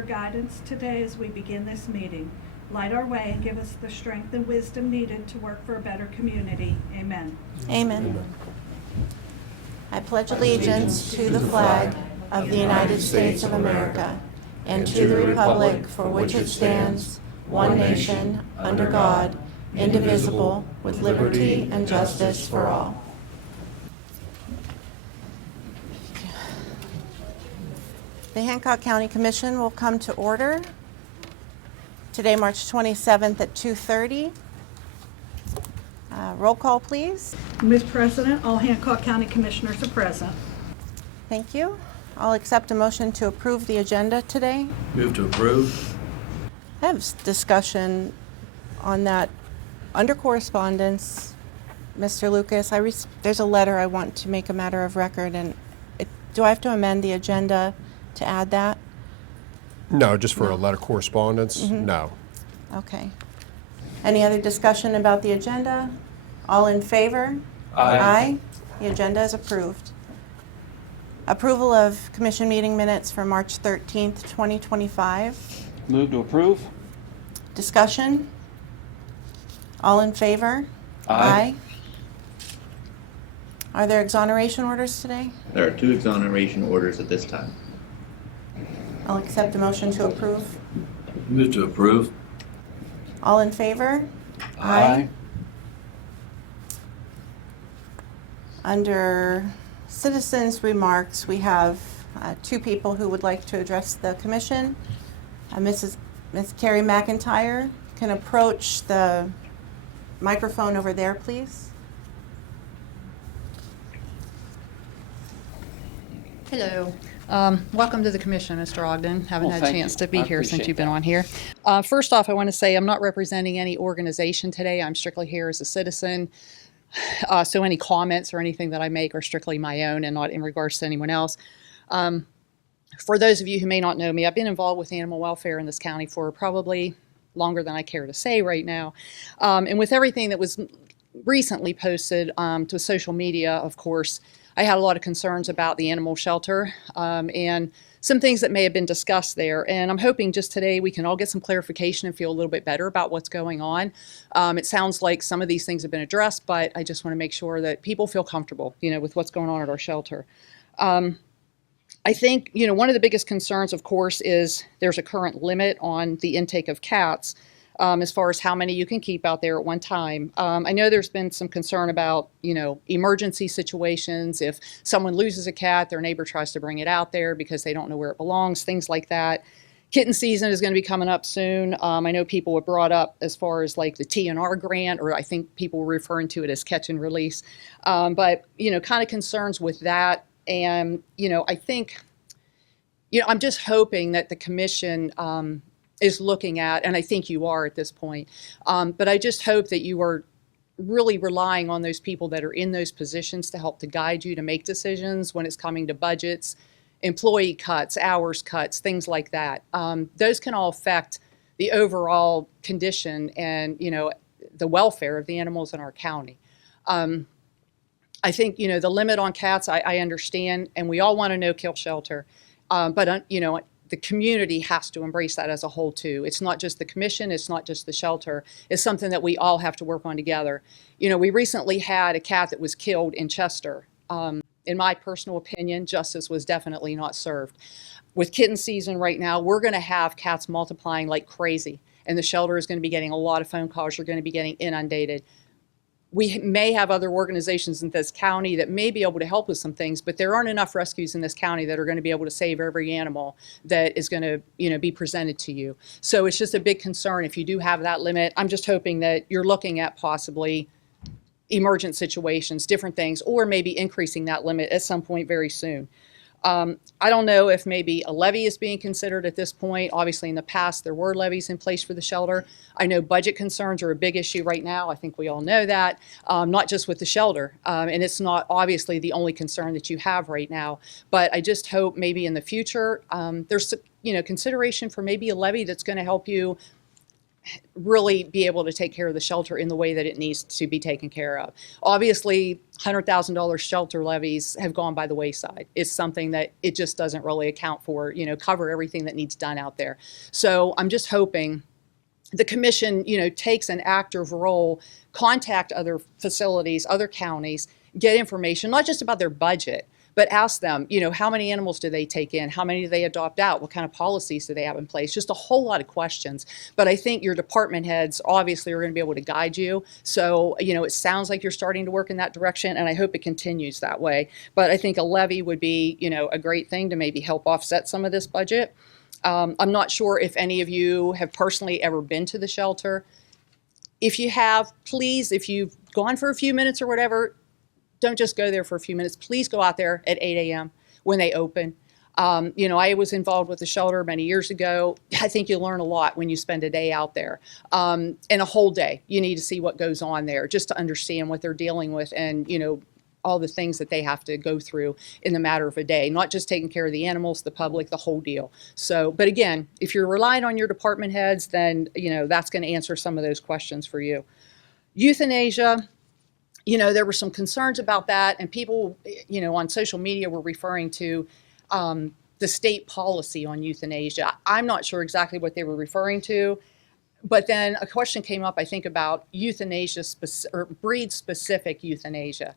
your guidance today as we begin this meeting. Light our way and give us the strength and wisdom needed to work for a better community. Amen. Amen. I pledge allegiance to the flag of the United States of America and to the republic for which it stands, one nation, under God, indivisible, with liberty and justice for all. The Hancock County Commission will come to order today, March 27th at 2:30. Roll call, please. Ms. President, all Hancock County Commissioners are present. Thank you. I'll accept a motion to approve the agenda today. Move to approve. I have discussion on that. Under correspondence, Mr. Lucas, there's a letter I want to make a matter of record, and do I have to amend the agenda to add that? No, just for a letter correspondence? Mm-hmm. No. Okay. Any other discussion about the agenda? All in favor? Aye. The agenda is approved. Approval of commission meeting minutes for March 13th, 2025. Move to approve. Discussion? All in favor? Aye. Are there exoneration orders today? There are 2 exoneration orders at this time. I'll accept a motion to approve. Move to approve. All in favor? Under citizens' remarks, we have 2 people who would like to address the commission. Ms. Carrie McIntyre can approach the microphone over there, please. Hello. Welcome to the commission, Mr. Ogden. Haven't had a chance to be I here since appreciate you've been on here. First off, I want to say I'm not representing any organization today. I'm strictly here as a citizen. So any comments or anything that I make are strictly my own and not in regards to anyone else. For those of you who may not know me, I've been involved with animal welfare in this county for probably longer than I care to say right now. And with everything that was recently posted to social media, of course, I had a lot of concerns about the animal shelter and some things that may have been discussed there. And I'm hoping just today we can all get some clarification and feel a little bit better about what's going on. It sounds like some of these things have been addressed, but I just want to make sure that people feel comfortable, with what's going on at our shelter. I think, one of the biggest concerns, of course, is there's a current limit on the intake of cats as far as how many you can keep out there at one time. I know there's been some concern about, emergency situations. If someone loses a cat, their neighbor tries to bring it out there because they don't know where it belongs, things like that. Kitten season is going to be coming up soon. I know people have brought up as far as like the TNR grant, or I think people were referring to it as catch and release. But, kind of concerns with that. And, I think, I'm just hoping that the commission is looking at, and I think you are at this point, but I just hope that you are really relying on those people that are in those positions to help to guide you to make decisions when it's coming to budgets, employee cuts, hours cuts, things like that. Those can all affect the overall condition and, the welfare of the animals in our county. I think, the limit on cats, I understand, and we all want a no-kill shelter, but, the community has to embrace that as a whole too. It's not just the commission, it's not just the shelter. It's something that we all have to work on together. We recently had a cat that was killed in Chester. In my personal opinion, justice was definitely not served. With kitten season right now, we're gonna have cats multiplying like crazy, and the shelter is gonna be getting a lot of phone calls. You're gonna be getting inundated. We may have other organizations in this county that may be able to help with some things, but there aren't enough rescues in this county that are going to be able to save every animal that is going to, be presented to you. So it's just a big concern if you do have that limit. I'm just hoping that you're looking at possibly emergent situations, different things, or maybe increasing that limit at some point very soon. I don't know if maybe a levy is being considered at this point. Obviously, in the past, there were levies in place for the shelter. I know budget concerns are a big issue right now. I think we all know that, not just with the shelter. And it's not obviously the only concern that you have right now. But I just hope maybe in the future, there's consideration for maybe a levy that's going to help you really be able to take care of the shelter in the way that it needs to be taken care of. Obviously, $100,000 shelter levies have gone by the wayside. It's something that it just doesn't really account for, cover everything that needs done out there. So I'm just hoping the commission, takes an active role, contact other facilities, other counties, get information, not just about their budget, but ask them, how many animals do they take in? How many do they adopt out? What kind of policies do they have in place? Just a whole lot of questions. But I think your department heads obviously are going to be able to guide you. So, it sounds like you're starting to work in that direction, and I hope it continues that way. But I think a levy would be, a great thing to maybe help offset some of this budget. I'm not sure if any of you have personally ever been to the shelter. If you have, please, if you've gone for a few minutes or whatever, don't just go there for a few minutes. Please go out there at 8 a.m. when they open. I was involved with the shelter many years ago. I think you learn a lot when you spend a day out there. And a whole day, you need to see what goes on there just to understand what they're dealing with and, all the things that they have to go through in the matter of a day, not just taking care of the animals, the public, the whole deal. So, but again, if you're relying on your department heads, then, that's going to answer some of those questions for you. Euthanasia, there were some concerns about that, and people, on social media were referring to the state policy on euthanasia. I'm not sure exactly what they were referring to, but then a question came up, I think, about euthanasia or breed-specific euthanasia.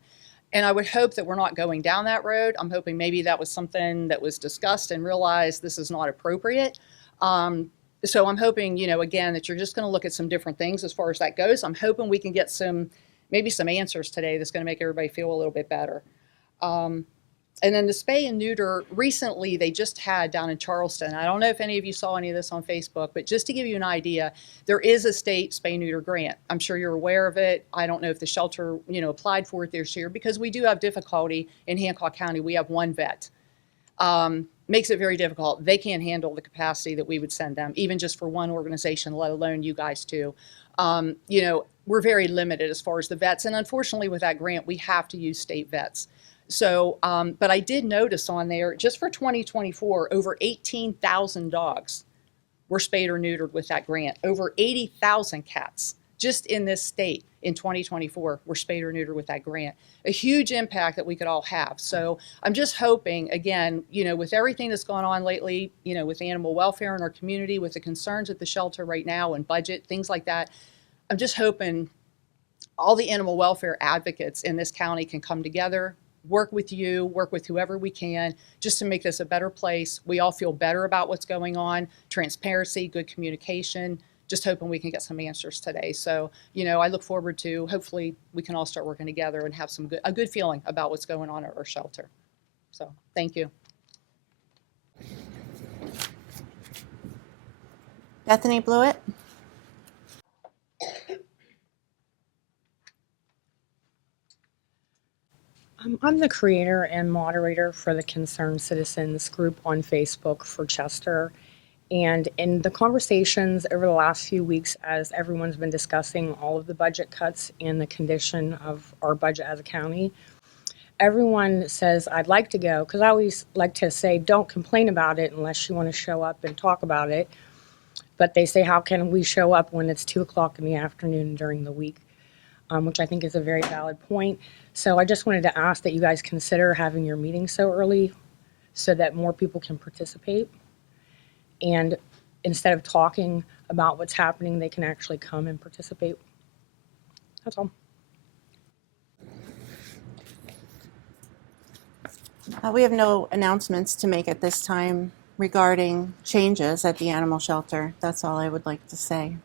And I would hope that we're not going down that road. I'm hoping maybe that was something that was discussed and realized this is not appropriate. So I'm hoping, again, that you're just going to look at some different things as far as that goes. I'm hoping we can get maybe some answers today that's going to make everybody feel a little bit better. And then the spay and neuter, recently they just had down in Charleston. I don't know if any of you saw any of this on Facebook, but just to give you an idea, there is a state spay neuter grant. I'm sure you're aware of it. I don't know if the shelter, applied for it this year because we do have difficulty in Hancock County. We have one vet. Makes it very difficult. They can't handle the capacity that we would send them, even just for one organization, let alone you guys too. We're very limited as far as the vets. And unfortunately with that grant, we have to use state vets. So, but I did notice on there, just for 2024, over 18,000 dogs were spayed or neutered with that grant. Over 80,000 cats just in this state in 2024 were spayed or neutered with that grant. A huge impact that we could all have. So I'm just hoping, again, with everything that's gone on lately, with animal welfare in our community, with the concerns at the shelter right now and budget, things like that, I'm just hoping all the animal welfare advocates in this county can come together, work with you, work with whoever we can, just to make this a better place. We all feel better about what's going on, transparency, good communication, just hoping we can get some answers today. So, I look forward to, hopefully we can all start working together and have a good feeling about what's going on at our shelter. So, thank you. Bethany Blewett? I'm the creator and moderator for the Concerned Citizens group on Facebook for Chester. And in the conversations over the last few weeks, as everyone's been discussing all of the budget cuts and the condition of our budget as a county, everyone says, I'd like to go, because I always like to say, don't complain about it unless you want to show up and talk about it. But they say, how can we show up when it's 2 o'clock in the afternoon during the week? Which I think is a very valid point. So I just wanted to ask that you guys consider having your meeting so early so that more people can participate. And instead of talking about what's happening, they can actually come and participate. That's all. We have no announcements to make at this time regarding changes at the animal shelter. That's all I would like to say.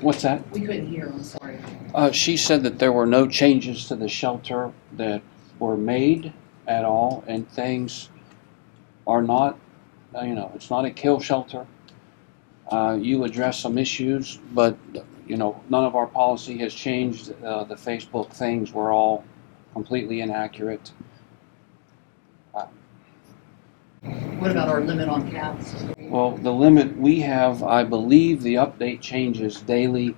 What's that? We couldn't hear, I'm sorry. She said that there were no changes to the shelter that were made at all, and things are not, it's not a kill shelter. You address some issues, but, none of our policy has changed. The Facebook things were all completely inaccurate. What about our limit on cats? Well, the limit we have, I believe the update changes daily.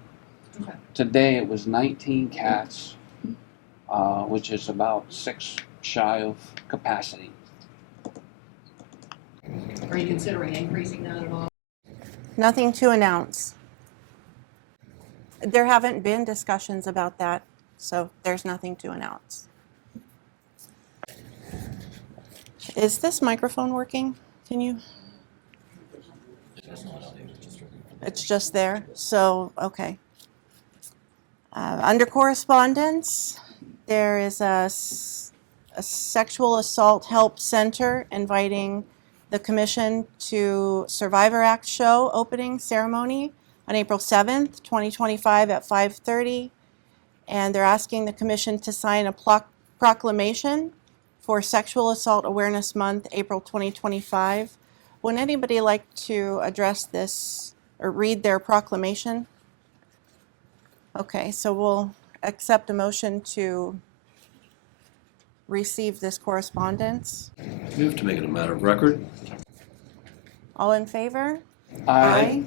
Okay. Today it was 19 cats, which is about 6 shy of capacity. Are you considering increasing that at all? Nothing to announce. There haven't been discussions about that, so there's nothing to announce. Is this microphone working? Can you? It's just there, so, okay. Under correspondence, there is a sexual assault help center inviting the commission to Survivor Act show opening ceremony on April 7th, 2025 at 5:30. And they're asking the commission to sign a proclamation for Sexual Assault Awareness Month, April 2025. Would anybody like to address this or read their proclamation? Okay, so we'll accept a motion to receive this correspondence. Move to make it a matter of record. All in favor? Aye.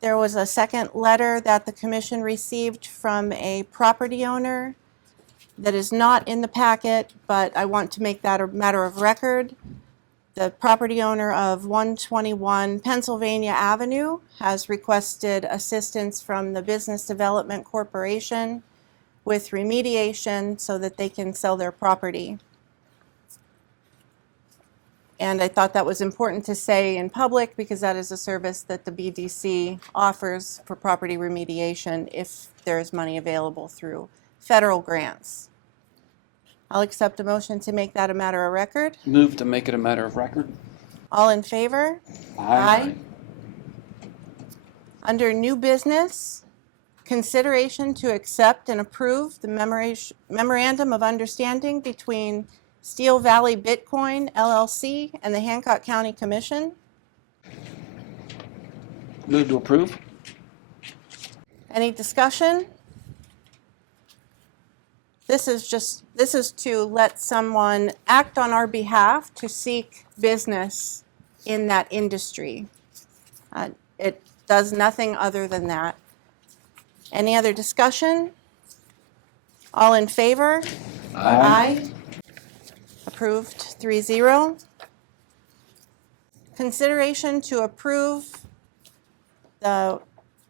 There was a second letter that the commission received from a property owner that is not in the packet, but I want to make that a matter of record. The property owner of 121 Pennsylvania Avenue has requested assistance from the Business Development Corporation with remediation so that they can sell their property. And I thought that was important to say in public because that is a service that the BDC offers for property remediation if there is money available through federal grants. I'll accept a motion to make that a matter of record. Move to make it a matter of record. All in favor? Aye. Under new business, consideration to accept and approve the memorandum of understanding between Steel Valley Bitcoin LLC and the Hancock County Commission. Move to approve. Any discussion? This is to let someone act on our behalf to seek business in that industry. It does nothing other than that. Any other discussion? All in favor? Aye. Approved 3-0. Consideration to approve the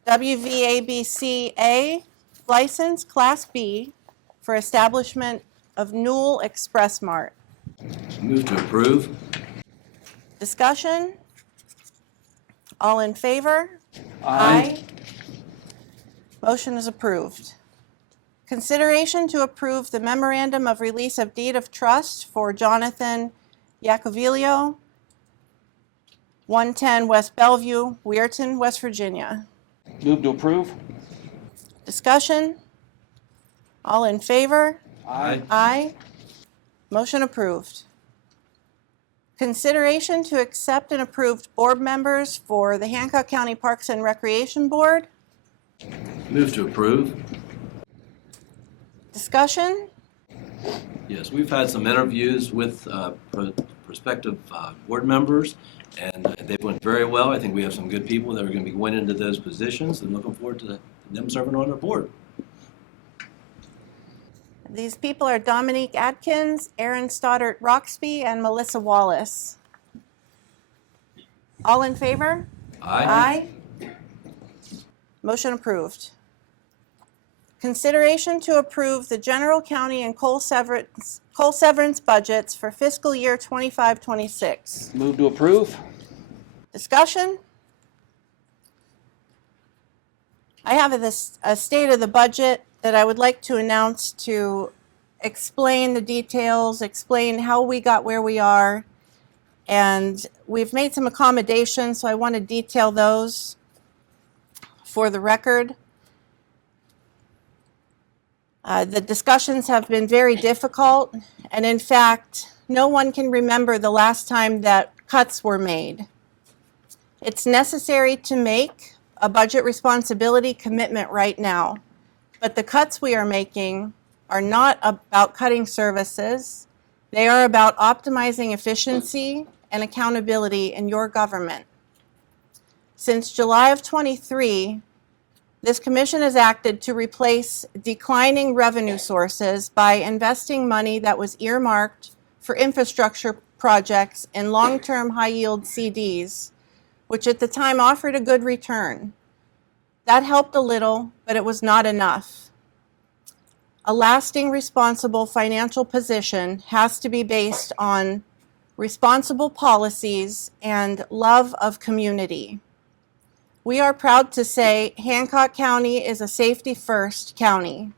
WVABCA license Class B for establishment of Newell Express Mart. Move to approve. Discussion? All in favor? Aye. Motion is approved. Consideration to approve the memorandum of release of deed of trust for Jonathan Iacovilio, 110 West Bellevue, Weirton, West Virginia. Move to approve. Discussion? All in favor? Aye. Aye. Motion approved. Consideration to accept and approve board members for the Hancock County Parks and Recreation Board. Move to approve. Discussion? Yes, we've had some interviews with prospective board members, and they went very well. I think we have some good people that are going to be going into those positions, and looking forward to them serving on our board. These people are Dominique Atkins, Aaron Stoddart Roxby, and Melissa Wallace. All in favor? Aye. Motion approved. Consideration to approve the general county and coal severance budgets for fiscal year 25-26. Move to approve. Discussion? I have a state of the budget that I would like to announce to explain the details, explain how we got where we are, and we've made some accommodations, so I want to detail those for the record. The discussions have been very difficult, and in fact, no one can remember the last time that cuts were made. It's necessary to make a budget responsibility commitment right now, but the cuts we are making are not about cutting services. They are about optimizing efficiency and accountability in your government. Since July of 23, This commission has acted to replace declining revenue sources by investing money that was earmarked for infrastructure projects in long-term high-yield CDs, which at the time offered a good return. That helped a little, but it was not enough. A lasting, responsible financial position has to be based on responsible policies and love of community. We are proud to say Hancock County is a safety-first county.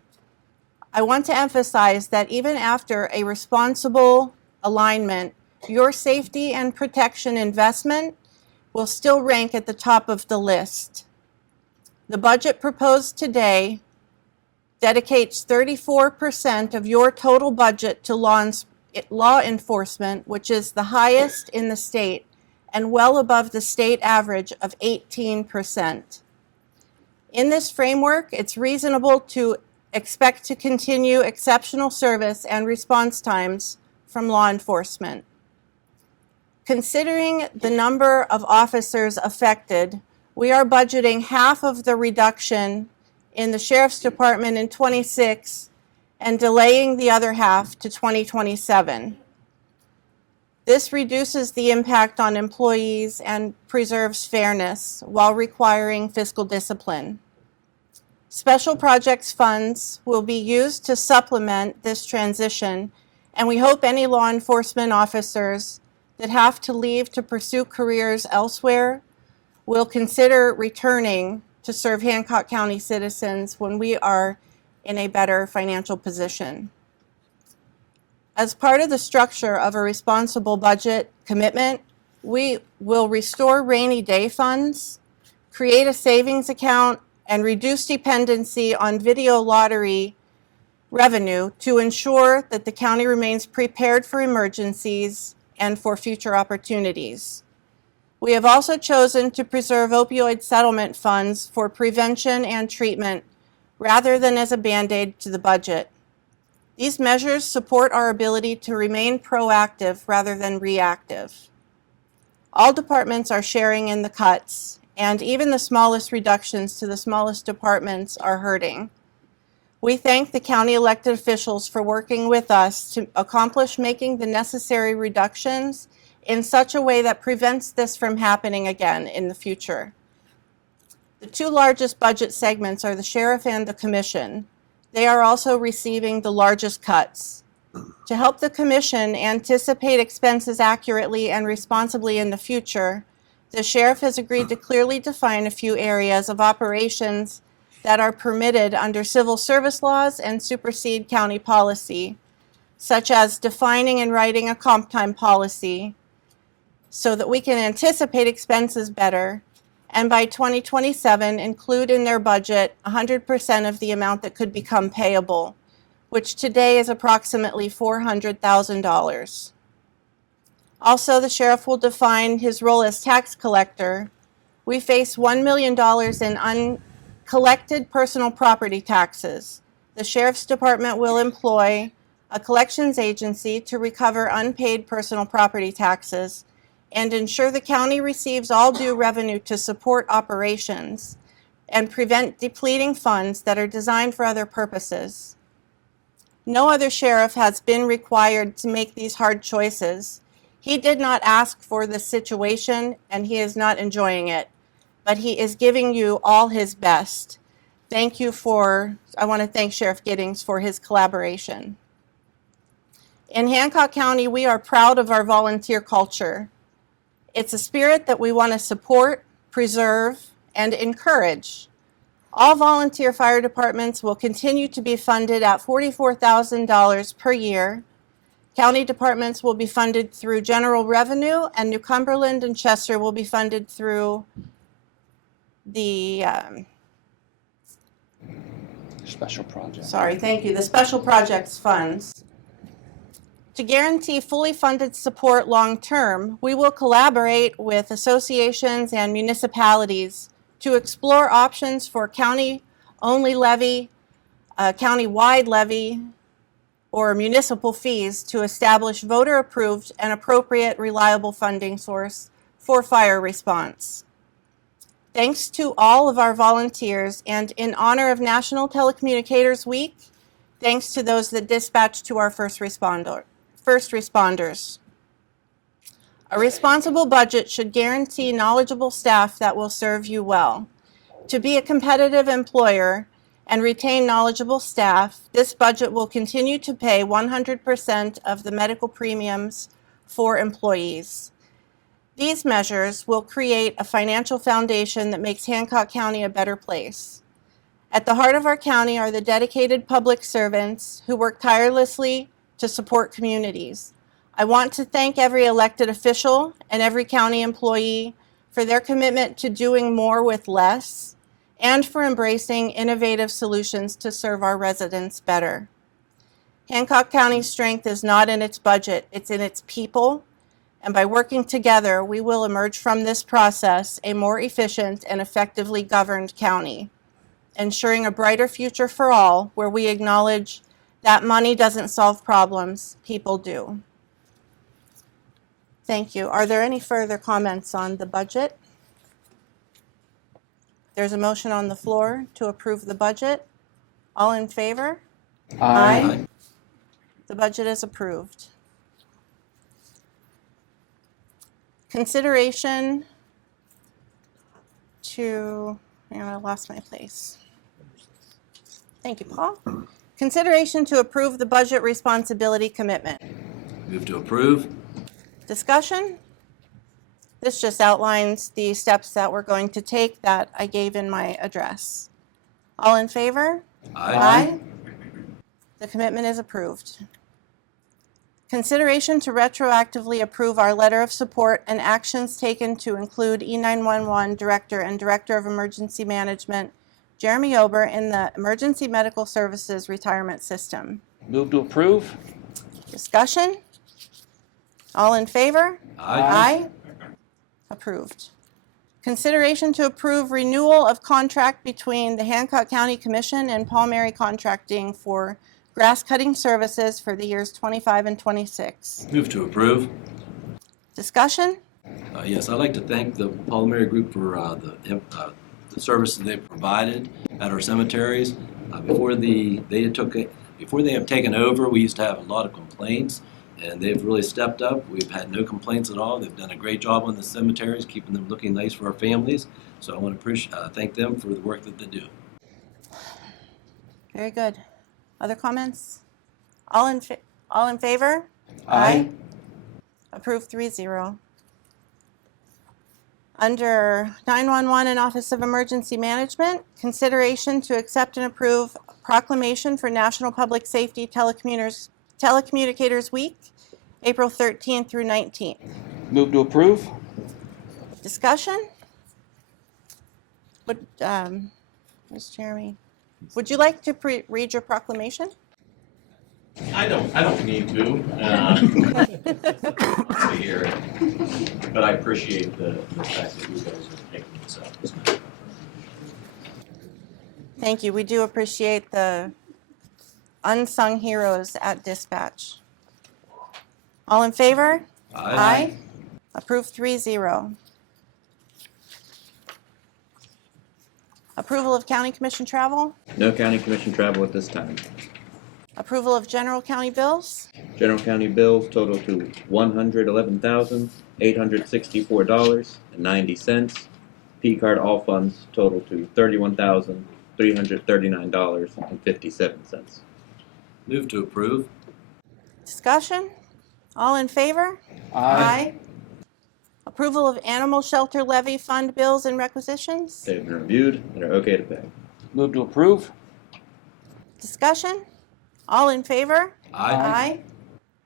I want to emphasize that even after a responsible alignment, your safety and protection investment will still rank at the top of the list. The budget proposed today dedicates 34% of your total budget to law enforcement, which is the highest in the state and well above the state average of 18%. In this framework, it's reasonable to expect to continue exceptional service and response times from law enforcement. Considering the number of officers affected, we are budgeting half of the reduction in the Sheriff's Department in '26 and delaying the other half to 2027. This reduces the impact on employees and preserves fairness while requiring fiscal discipline. Special projects funds will be used to supplement this transition, and we hope any law enforcement officers that have to leave to pursue careers elsewhere will consider returning to serve Hancock County citizens when we are in a better financial position. As part of the structure of a responsible budget commitment, we will restore rainy day funds, create a savings account, and reduce dependency on video lottery revenue to ensure that the county remains prepared for emergencies and for future opportunities. We have also chosen to preserve opioid settlement funds for prevention and treatment rather than as a Band-Aid to the budget. These measures support our ability to remain proactive rather than reactive. All departments are sharing in the cuts, and even the smallest reductions to the smallest departments are hurting. We thank the county elected officials for working with us to accomplish making the necessary reductions in such a way that prevents this from happening again in the future. The two largest budget segments are the sheriff and the commission. They are also receiving the largest cuts. To help the commission anticipate expenses accurately and responsibly in the future, the sheriff has agreed to clearly define a few areas of operations that are permitted under civil service laws and supersede county policy, such as defining and writing a comp time policy so that we can anticipate expenses better, and by 2027 include in their budget 100% of the amount that could become payable, which today is approximately $400,000. Also, the sheriff will define his role as tax collector. We face $1 million in uncollected personal property taxes. The sheriff's department will employ a collections agency to recover unpaid personal property taxes and ensure the county receives all due revenue to support operations and prevent depleting funds that are designed for other purposes. No other sheriff has been required to make these hard choices. He did not ask for this situation, and he is not enjoying it, but he is giving you all his best. I want to thank Sheriff Giddings for his collaboration. In Hancock County, we are proud of our volunteer culture. It's a spirit that we want to support, preserve, and encourage. All volunteer fire departments will continue to be funded at $44,000 per year. County departments will be funded through general revenue, and New Cumberland and Chester will be funded through the Special project. the special projects funds. To guarantee fully funded support long-term, we will collaborate with associations and municipalities to explore options for county-only levy, county-wide levy, or municipal fees to establish voter-approved and appropriate reliable funding source for fire response. Thanks to all of our volunteers, and in honor of National Telecommunicators Week, thanks to those that dispatch to our first responders. A responsible budget should guarantee knowledgeable staff that will serve you well. To be a competitive employer and retain knowledgeable staff, this budget will continue to pay 100% of the medical premiums for employees. These measures will create a financial foundation that makes Hancock County a better place. At the heart of our county are the dedicated public servants who work tirelessly to support communities. I want to thank every elected official and every county employee for their commitment to doing more with less and for embracing innovative solutions to serve our residents better. Hancock County's strength is not in its budget, it's in its people, and by working together, we will emerge from this process a more efficient and effectively governed county, ensuring a brighter future for all, where we acknowledge that money doesn't solve problems, people do. Thank you. Are there any further comments on the budget? There's a motion on the floor to approve the budget. All in favor? Aye. The budget is approved. Consideration to, I lost my place. Thank you, Paul. Consideration to approve the budget responsibility commitment. Move to approve. Discussion? This just outlines the steps that we're going to take that I gave in my address. All in favor? Aye. The commitment is approved. Consideration to retroactively approve our letter of support and actions taken to include E911 Director and Director of Emergency Management, Jeremy Ober, in the Emergency Medical Services Retirement System. Move to approve. Discussion? All in favor? Aye. Approved. Consideration to approve renewal of contract between the Hancock County Commission and Paul Mary Contracting for grass cutting services for the years 25 and 26. Move to approve. Discussion? Yes, I'd like to thank the Paul Mary Group for the services they provided at our cemeteries. Before they have taken over, we used to have a lot of complaints, and they've really stepped up. We've had no complaints at all. They've done a great job on the cemeteries, keeping them looking nice for our families. So I want to thank them for the work that they do. Very good. Other comments? All in favor? Aye. Approved 3-0. Under 911 and Office of Emergency Management, consideration to accept and approve proclamation for National Public Safety Telecommunicators Week, April 13th through 19th. Move to approve. Discussion? Ms. Jeremy, would you like to read your proclamation? I don't need to. To hear it. But I appreciate the fact that you guys are taking this up. Thank you. We do appreciate the unsung heroes at dispatch. All in favor? Aye. Approved 3-0. Approval of county commission travel. No county commission travel at this time. Approval of general county bills. General county bills total to $111,864.90. P-card all funds total to $31,339.57. Move to approve. Discussion? All in favor? Aye. Approval of animal shelter levy fund bills and requisitions. They've been reviewed and are okay to pay. Move to approve. Discussion? All in favor? Aye.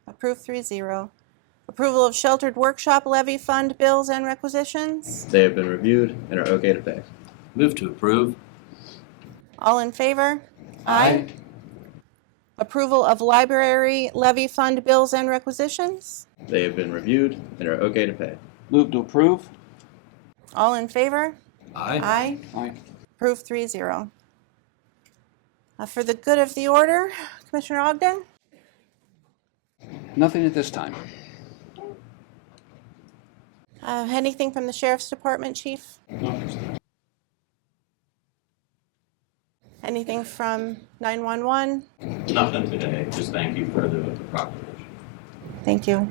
Approved 3-0. Approval of sheltered workshop levy fund bills and requisitions. They have been reviewed and are okay to pay. Move to approve. All in favor? Approval of library levy fund bills and requisitions. They have been reviewed and are okay to pay. Move to approve. All in favor? Aye. Aye. Approved 3-0. For the good of the order, Commissioner Ogden? Nothing at this time. Anything from the Sheriff's Department, Chief? Anything from 911? Nothing today, just thank you for the proclamation. Thank you.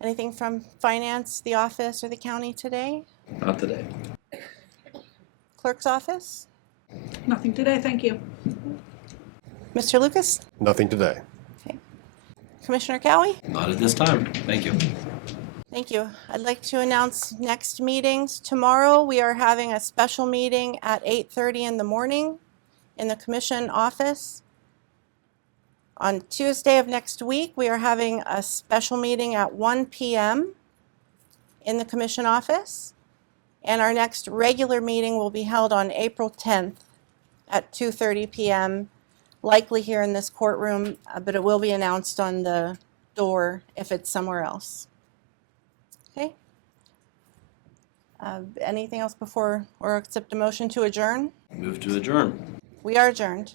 Anything from finance, the office, or the county today? Not today. Clerk's office? Nothing today, thank you. Mr. Lucas? Nothing today. Commissioner Cowie? Not at this time. Thank you. Thank you. I'd like to announce next meetings. Tomorrow, we are having a special meeting at 8:30 in the morning in the commission office. On Tuesday of next week, we are having a special meeting at 1 p.m. in the commission office. And our next regular meeting will be held on April 10th at 2:30 p.m., likely here in this courtroom, but it will be announced on the door if it's somewhere else. Okay? Anything else before or accept a motion to adjourn? Move to adjourn. We are adjourned.